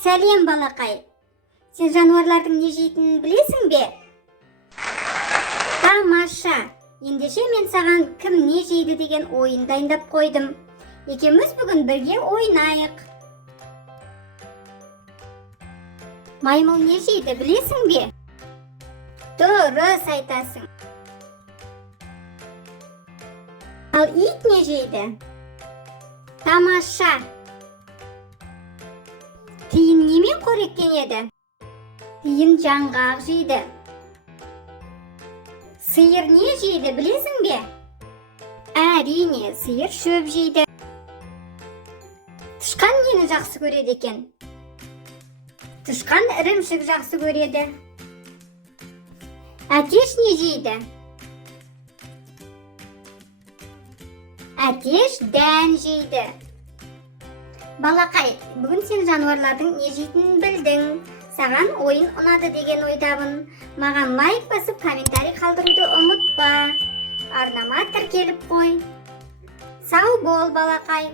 Сәлем, балақай. Сен жануарлардың не жейтінін білесің бе? Тамаша. Ендеше мен саған кім не жейді деген ойын дайындап қойдым. Екеуміз бүгін бірге ойнайық. Маймыл не жейді білесің бе? Дұрыс айтасың. Ал ит не жейді? Тамаша. Тиін немен қоректенеді? Тиін жаңғақ жейді. Сиыр не жейді білесің бе? Әрине, сиыр шөп жейді. Тышқан нені жақсы көреді екен? Тышқан ірімшік жақсы көреді. Әтеш не жейді? Әтеш дән жейді. Балақай, бүгін сен жануарлардың не жейтінін білдің. Саған ойын ұнады деген ойдамын. Маған лайк басып, комментарий қалдыруды ұмытпа. Арнама тіркеліп қой. Сау бол, балақай.